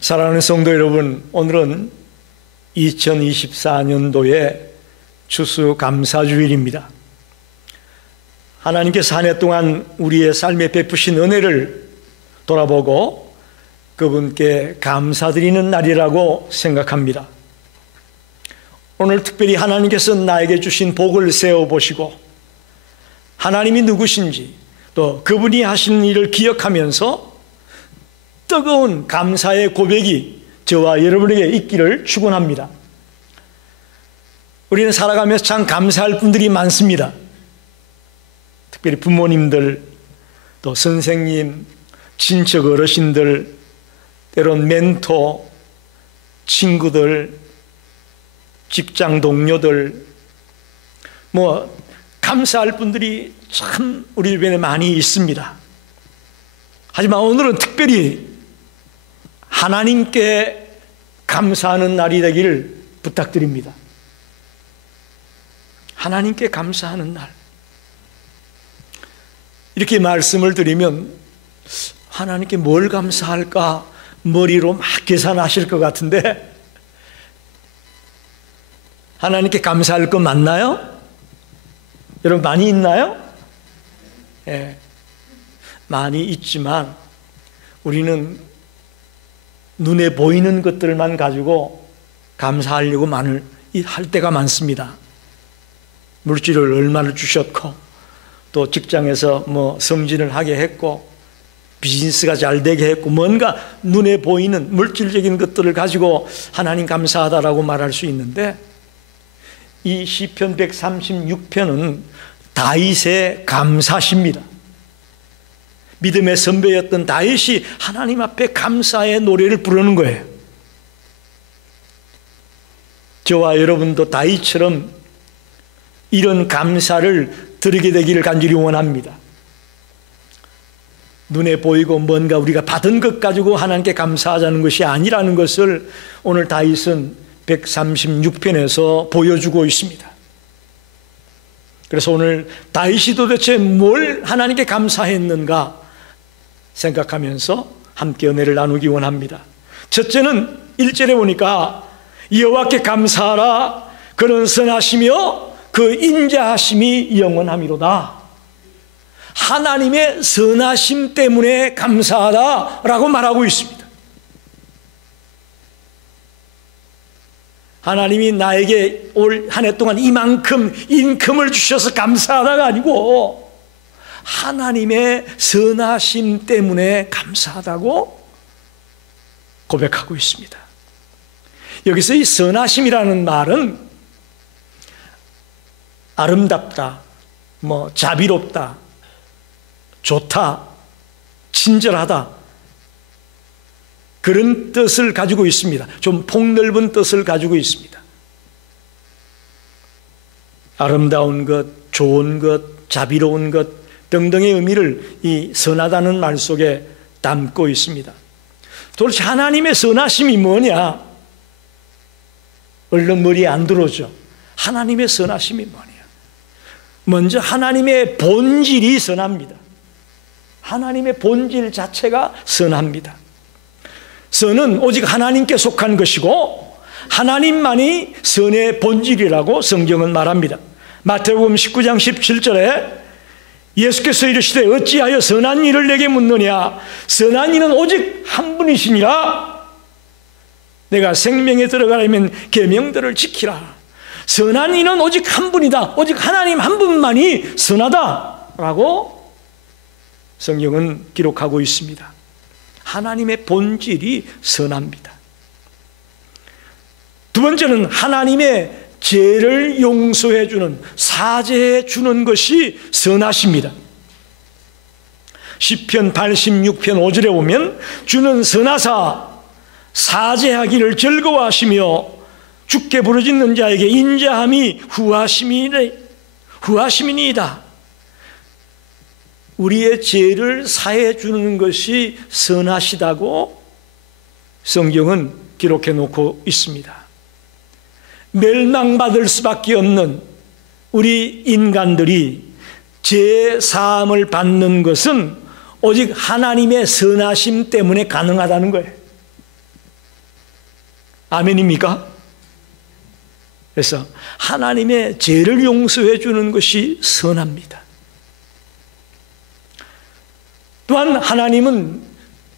사랑하는 성도 여러분, 오늘은 2024년도의 추수감사주일입니다. 하나님께서 한 해 동안 우리의 삶에 베푸신 은혜를 돌아보고 그분께 감사드리는 날이라고 생각합니다. 오늘 특별히 하나님께서 나에게 주신 복을 세워보시고 하나님이 누구신지 또 그분이 하신 일을 기억하면서 뜨거운 감사의 고백이 저와 여러분에게 있기를 축원합니다. 우리는 살아가면서 참 감사할 분들이 많습니다. 특별히 부모님들, 또 선생님, 친척 어르신들, 때론 멘토, 친구들, 직장 동료들, 감사할 분들이 참 우리 주변에 많이 있습니다. 하지만 오늘은 특별히 하나님께 감사하는 날이 되기를 부탁드립니다. 하나님께 감사하는 날. 이렇게 말씀을 드리면 하나님께 뭘 감사할까 머리로 막 계산하실 것 같은데, 하나님께 감사할 거 맞나요? 여러분 많이 있나요? 예, 많이 있지만 우리는 눈에 보이는 것들만 가지고 감사하려고 할 때가 많습니다. 물질을 얼마를 주셨고, 또 직장에서 승진을 하게 했고, 비즈니스가 잘 되게 했고, 뭔가 눈에 보이는 물질적인 것들을 가지고 하나님 감사하다라고 말할 수 있는데, 이 시편 136편은 다윗의 감사시입니다. 믿음의 선배였던 다윗이 하나님 앞에 감사의 노래를 부르는 거예요. 저와 여러분도 다윗처럼 이런 감사를 드리게 되기를 간절히 원합니다. 눈에 보이고 뭔가 우리가 받은 것 가지고 하나님께 감사하자는 것이 아니라는 것을 오늘 다윗은 136편에서 보여주고 있습니다. 그래서 오늘 다윗이 도대체 뭘 하나님께 감사했는가 생각하면서 함께 은혜를 나누기 원합니다. 첫째는 1절에 보니까 여호와께 감사하라, 그는 선하시며 그 인자하심이 영원하미로다. 하나님의 선하심 때문에 감사하다라고 말하고 있습니다. 하나님이 나에게 올 한 해 동안 이만큼 인컴을 주셔서 감사하다가 아니고 하나님의 선하심 때문에 감사하다고 고백하고 있습니다. 여기서 이 선하심이라는 말은 아름답다, 자비롭다, 좋다, 친절하다, 그런 뜻을 가지고 있습니다. 좀 폭넓은 뜻을 가지고 있습니다. 아름다운 것, 좋은 것, 자비로운 것 등등의 의미를 이 선하다는 말 속에 담고 있습니다. 도대체 하나님의 선하심이 뭐냐? 얼른 머리에 안 들어오죠. 하나님의 선하심이 뭐냐? 먼저 하나님의 본질이 선합니다. 하나님의 본질 자체가 선합니다. 선은 오직 하나님께 속한 것이고 하나님만이 선의 본질이라고 성경은 말합니다. 마태복음 19장 17절에 예수께서 이르시되 어찌하여 선한 일을 내게 묻느냐? 선한 이는 오직 한 분이시니라. 내가 생명에 들어가려면 계명들을 지키라. 선한 이는 오직 한 분이다. 오직 하나님 한 분만이 선하다라고 성경은 기록하고 있습니다. 하나님의 본질이 선합니다. 두 번째는 하나님의 죄를 용서해 주는, 사죄해 주는 것이 선하십니다. 시편 86편 5절에 보면 주는 선하사 사죄하기를 즐거워하시며 주께 부르짖는 자에게 인자함이 후하심이니이다. 우리의 죄를 사해 주는 것이 선하시다고 성경은 기록해 놓고 있습니다. 멸망받을 수밖에 없는 우리 인간들이 죄 사함을 받는 것은 오직 하나님의 선하심 때문에 가능하다는 거예요. 아멘입니까? 그래서 하나님의 죄를 용서해 주는 것이 선합니다. 또한 하나님은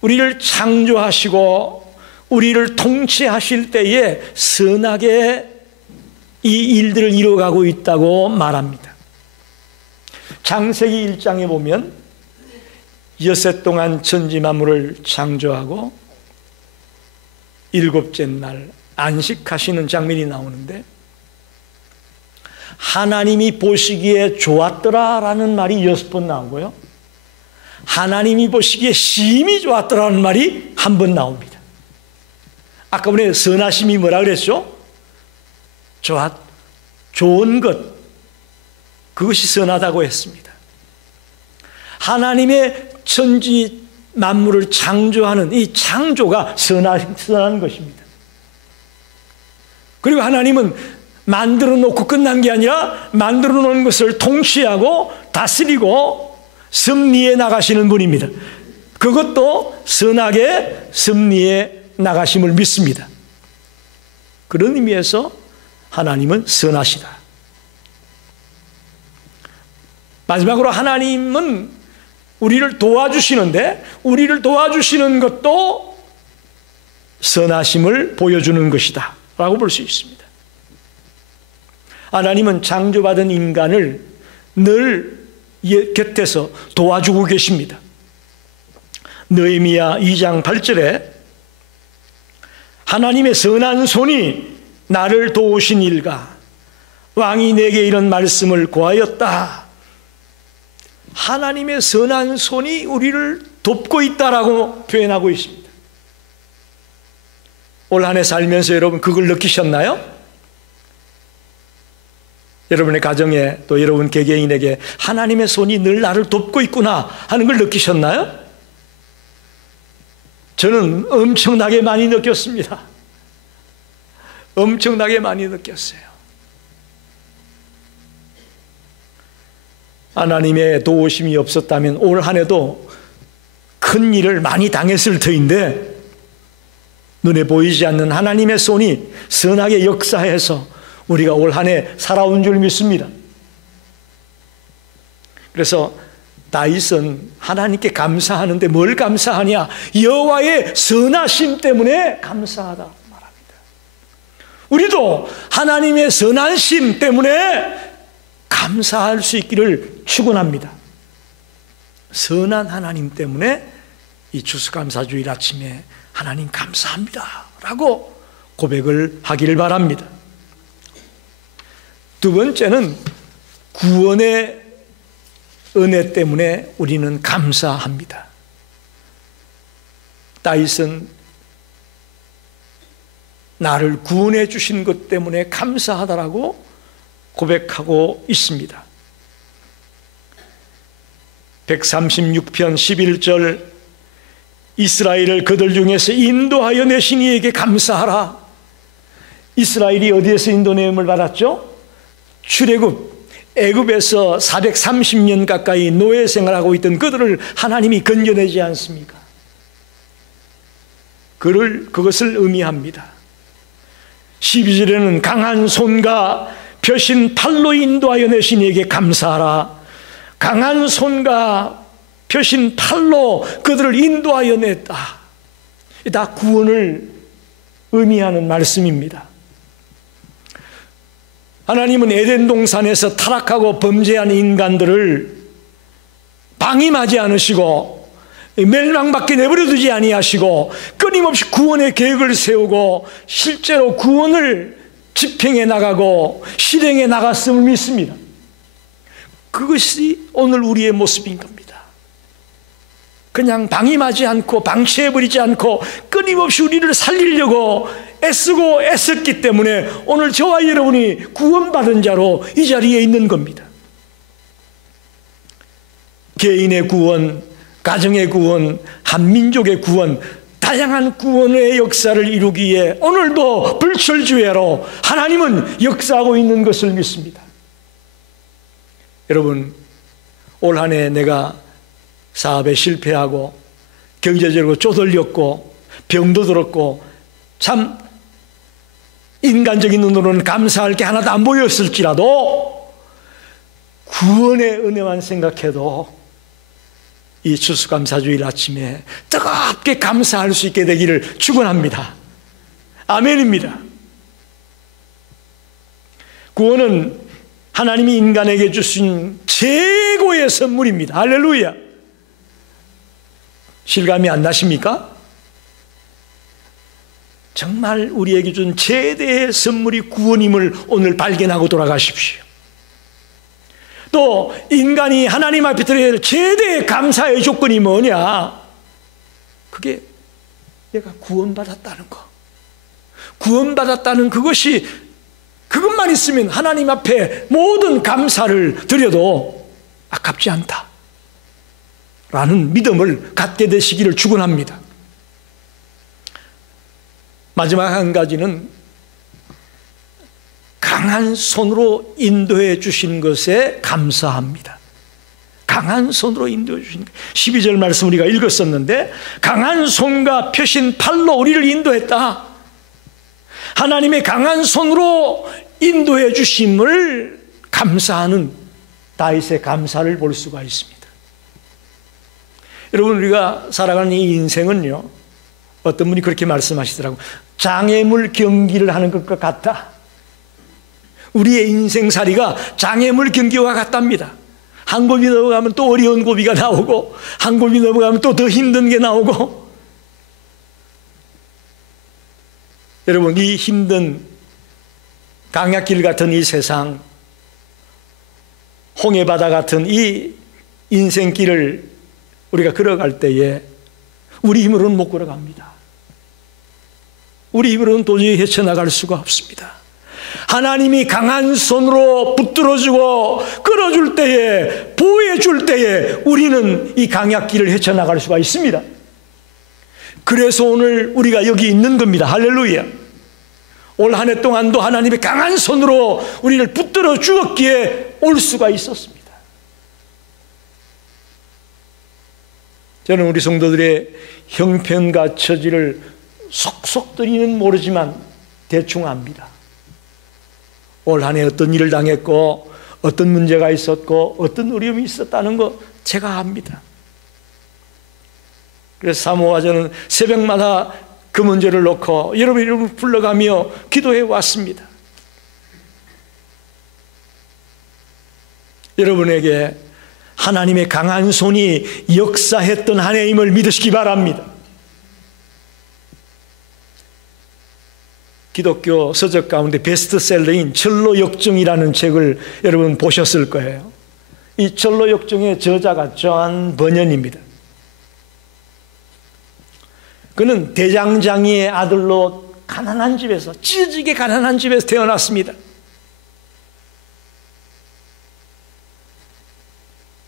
우리를 창조하시고 우리를 통치하실 때에 선하게 이 일들을 이루어가고 있다고 말합니다. 창세기 1장에 보면 엿새 동안 천지 만물을 창조하고 일곱째 날 안식하시는 장면이 나오는데, 하나님이 보시기에 좋았더라라는 말이 6번 나오고요, 하나님이 보시기에 심히 좋았더라는 말이 한 번 나옵니다. 아까 전에 선하심이 뭐라 그랬죠? 좋은 것, 그것이 선하다고 했습니다. 하나님의 천지 만물을 창조하는 이 창조가 선한 것입니다. 그리고 하나님은 만들어 놓고 끝난 게 아니라 만들어 놓은 것을 통치하고 다스리고 섭리해 나가시는 분입니다. 그것도 선하게 섭리해 나가심을 믿습니다. 그런 의미에서 하나님은 선하시다. 마지막으로 하나님은 우리를 도와주시는데, 우리를 도와주시는 것도 선하심을 보여주는 것이다 라고 볼 수 있습니다. 하나님은 창조받은 인간을 늘 곁에서 도와주고 계십니다. 느헤미야 2장 8절에 하나님의 선한 손이 나를 도우신 일가, 왕이 내게 이런 말씀을 고하였다. 하나님의 선한 손이 우리를 돕고 있다라고 표현하고 있습니다. 올 한 해 살면서 여러분 그걸 느끼셨나요? 여러분의 가정에 또 여러분 개개인에게 하나님의 손이 늘 나를 돕고 있구나 하는 걸 느끼셨나요? 저는 엄청나게 많이 느꼈습니다. 엄청나게 많이 느꼈어요. 하나님의 도우심이 없었다면 올 한 해도 큰 일을 많이 당했을 터인데, 눈에 보이지 않는 하나님의 손이 선하게 역사해서 우리가 올 한 해 살아온 줄 믿습니다. 그래서 다윗은 하나님께 감사하는데 뭘 감사하냐? 여호와의 선하심 때문에 감사하다 말합니다. 우리도 하나님의 선하심 때문에 감사할 수 있기를 축원합니다. 선한 하나님 때문에 이 추수감사주일 아침에 하나님 감사합니다 라고 고백을 하기를 바랍니다. 두 번째는 구원의 은혜 때문에 우리는 감사합니다. 다윗은 나를 구원해 주신 것 때문에 감사하다라고 고백하고 있습니다. 136편 11절, 이스라엘을 그들 중에서 인도하여 내신 이에게 감사하라. 이스라엘이 어디에서 인도내음을 받았죠? 출애굽, 애굽에서 430년 가까이 노예 생활하고 있던 그들을 하나님이 건져내지 않습니까? 그것을 의미합니다. 12절에는 강한 손과 펴신 팔로 인도하여 내신 이에게 감사하라. 강한 손과 펴신 팔로 그들을 인도하여 냈다. 다 구원을 의미하는 말씀입니다. 하나님은 에덴 동산에서 타락하고 범죄한 인간들을 방임하지 않으시고 멸망밖에 내버려 두지 아니하시고 끊임없이 구원의 계획을 세우고 실제로 구원을 집행해 나가고 실행해 나갔음을 믿습니다. 그것이 오늘 우리의 모습인 겁니다. 그냥 방임하지 않고 방치해버리지 않고 끊임없이 우리를 살리려고 애쓰고 애썼기 때문에 오늘 저와 여러분이 구원받은 자로 이 자리에 있는 겁니다. 개인의 구원, 가정의 구원, 한민족의 구원, 다양한 구원의 역사를 이루기에 오늘도 불철주야로 하나님은 역사하고 있는 것을 믿습니다. 여러분, 올 한 해 내가 사업에 실패하고 경제적으로 쪼들렸고 병도 들었고 참 인간적인 눈으로는 감사할 게 하나도 안 보였을지라도 구원의 은혜만 생각해도 이 추수감사주일 아침에 뜨겁게 감사할 수 있게 되기를 축원합니다. 아멘입니다. 구원은 하나님이 인간에게 주신 최고의 선물입니다. 할렐루야. 실감이 안 나십니까? 정말 우리에게 준 최대의 선물이 구원임을 오늘 발견하고 돌아가십시오. 또 인간이 하나님 앞에 드려야 할 최대의 감사의 조건이 뭐냐? 그게 내가 구원받았다는 거. 구원받았다는 그것만 있으면 하나님 앞에 모든 감사를 드려도 아깝지 않다 라는 믿음을 갖게 되시기를 축원합니다. 마지막 한 가지는 강한 손으로 인도해 주신 것에 감사합니다. 강한 손으로 인도해 주신 것. 12절 말씀 우리가 읽었었는데 강한 손과 펴신 팔로 우리를 인도했다. 하나님의 강한 손으로 인도해 주심을 감사하는 다윗의 감사를 볼 수가 있습니다. 여러분, 우리가 살아가는 이 인생은요, 어떤 분이 그렇게 말씀하시더라고요. 장애물 경기를 하는 것과 같다. 우리의 인생살이가 장애물 경기와 같답니다. 한 곱이 넘어가면 또 어려운 고비가 나오고, 한 곱이 넘어가면 또 더 힘든 게 나오고. 여러분, 이 힘든 강약길 같은 이 세상, 홍해바다 같은 이 인생길을 우리가 걸어갈 때에 우리 힘으로는 못 걸어갑니다. 우리 힘으로는 도저히 헤쳐나갈 수가 없습니다. 하나님이 강한 손으로 붙들어주고 끌어줄 때에, 보호해줄 때에 우리는 이 강약길을 헤쳐나갈 수가 있습니다. 그래서 오늘 우리가 여기 있는 겁니다. 할렐루야. 올 한 해 동안도 하나님의 강한 손으로 우리를 붙들어 주었기에 올 수가 있었습니다. 저는 우리 성도들의 형편과 처지를 속속들이는 모르지만 대충 압니다. 올 한 해 어떤 일을 당했고 어떤 문제가 있었고 어떤 어려움이 있었다는 거 제가 압니다. 그래서 사모와 저는 새벽마다 그 문제를 놓고 여러분을 불러가며 기도해 왔습니다. 여러분에게 하나님의 강한 손이 역사했던 한 해임을 믿으시기 바랍니다. 기독교 서적 가운데 베스트셀러인 철로역정이라는 책을 여러분 보셨을 거예요. 이 철로역정의 저자가 존 버년입니다. 그는 대장장이의 아들로 가난한 집에서, 찢어지게 가난한 집에서 태어났습니다.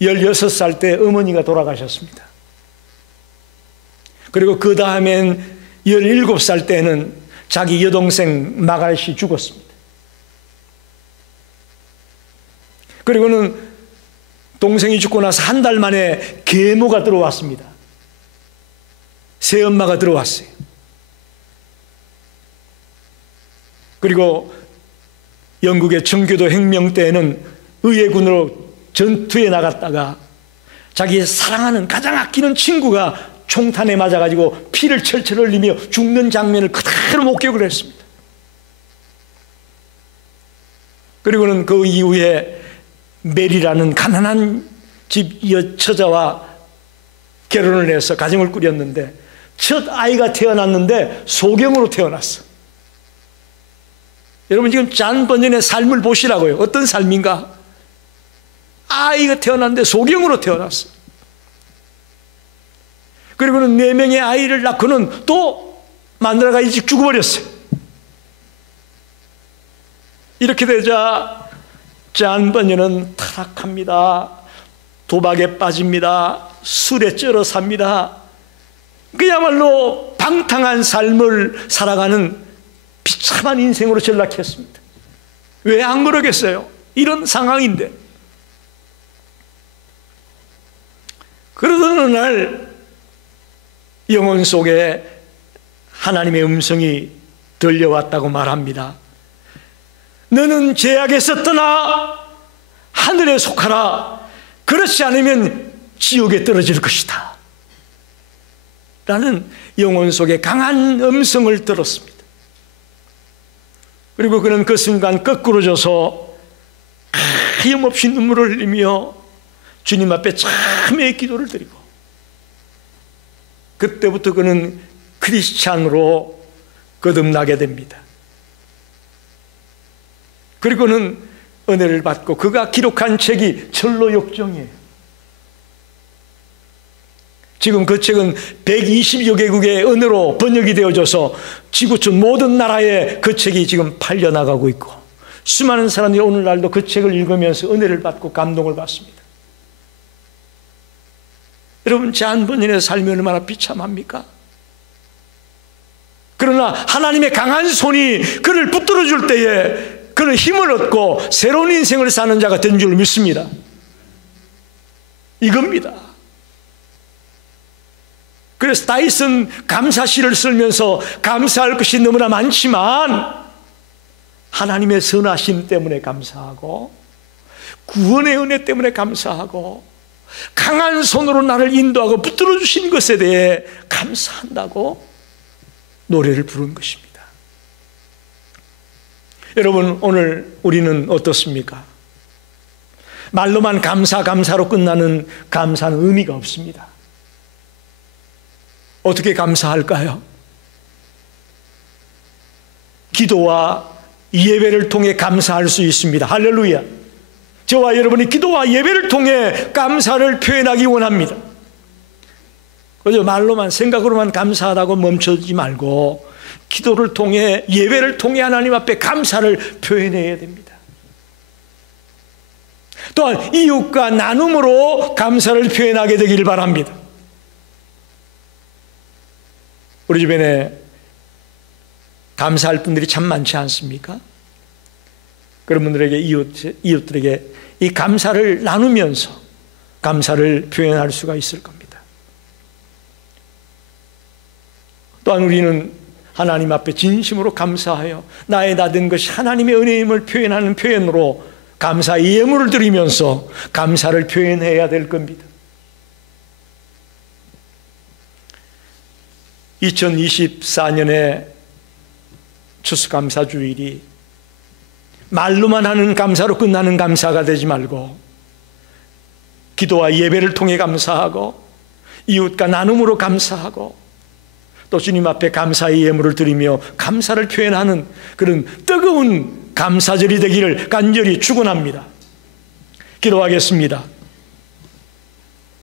16살 때 어머니가 돌아가셨습니다. 그리고 그 다음엔 17살 때는 자기 여동생 마갈씨 죽었습니다. 그리고는 동생이 죽고 나서 한 달 만에 계모가 들어왔습니다. 새엄마가 들어왔어요. 그리고 영국의 청교도 혁명 때에는 의회군으로 전투에 나갔다가 자기 사랑하는 가장 아끼는 친구가 총탄에 맞아가지고 피를 철철 흘리며 죽는 장면을 그대로 목격을 했습니다. 그리고는 그 이후에 메리라는 가난한 집 여처자와 결혼을 해서 가정을 꾸렸는데 첫 아이가 태어났는데 소경으로 태어났어. 여러분 지금 존 버년의 삶을 보시라고요. 어떤 삶인가? 아이가 태어났는데 소경으로 태어났어. 그리고는 4명의 아이를 낳고는 또 마누라가 일찍 죽어버렸어요. 이렇게 되자 존 버년은 타락합니다. 도박에 빠집니다. 술에 쩔어 삽니다. 그야말로 방탕한 삶을 살아가는 비참한 인생으로 전락했습니다. 왜 안 그러겠어요? 이런 상황인데. 그러던 어느 날 영혼 속에 하나님의 음성이 들려왔다고 말합니다. 너는 죄악에서 떠나 하늘에 속하라. 그렇지 않으면 지옥에 떨어질 것이다. 라는 영혼 속에 강한 음성을 들었습니다. 그리고 그는 그 순간 거꾸로져서 하염없이 눈물을 흘리며 주님 앞에 참회의 기도를 드리고, 그때부터 그는 크리스찬으로 거듭나게 됩니다. 그리고는 은혜를 받고 그가 기록한 책이 철로역정이에요. 지금 그 책은 120여 개국의 언어로 번역이 되어져서 지구촌 모든 나라에 그 책이 지금 팔려나가고 있고, 수많은 사람들이 오늘날도 그 책을 읽으면서 은혜를 받고 감동을 받습니다. 여러분, 제 한 번인의 삶이 얼마나 비참합니까? 그러나 하나님의 강한 손이 그를 붙들어 줄 때에 그는 힘을 얻고 새로운 인생을 사는 자가 된 줄 믿습니다. 이겁니다. 그래서 다윗은 감사시를 쓰면서 감사할 것이 너무나 많지만 하나님의 선하심 때문에 감사하고, 구원의 은혜 때문에 감사하고, 강한 손으로 나를 인도하고 붙들어 주신 것에 대해 감사한다고 노래를 부른 것입니다. 여러분, 오늘 우리는 어떻습니까? 말로만 감사로 끝나는 감사는 의미가 없습니다. 어떻게 감사할까요? 기도와 예배를 통해 감사할 수 있습니다. 할렐루야. 저와 여러분이 기도와 예배를 통해 감사를 표현하기 원합니다. 그저 말로만, 생각으로만 감사하다고 멈추지 말고 기도를 통해, 예배를 통해 하나님 앞에 감사를 표현해야 됩니다. 또한 이웃과 나눔으로 감사를 표현하게 되기를 바랍니다. 우리 주변에 감사할 분들이 참 많지 않습니까? 그런 분들에게, 이웃들에게 이 감사를 나누면서 감사를 표현할 수가 있을 겁니다. 또한 우리는 하나님 앞에 진심으로 감사하여 나의 다 된 것이 하나님의 은혜임을 표현하는 표현으로 감사의 예물을 드리면서 감사를 표현해야 될 겁니다. 2024년의 추수감사주일이 말로만 하는 감사로 끝나는 감사가 되지 말고 기도와 예배를 통해 감사하고 이웃과 나눔으로 감사하고 또 주님 앞에 감사의 예물을 드리며 감사를 표현하는 그런 뜨거운 감사절이 되기를 간절히 축원합니다. 기도하겠습니다.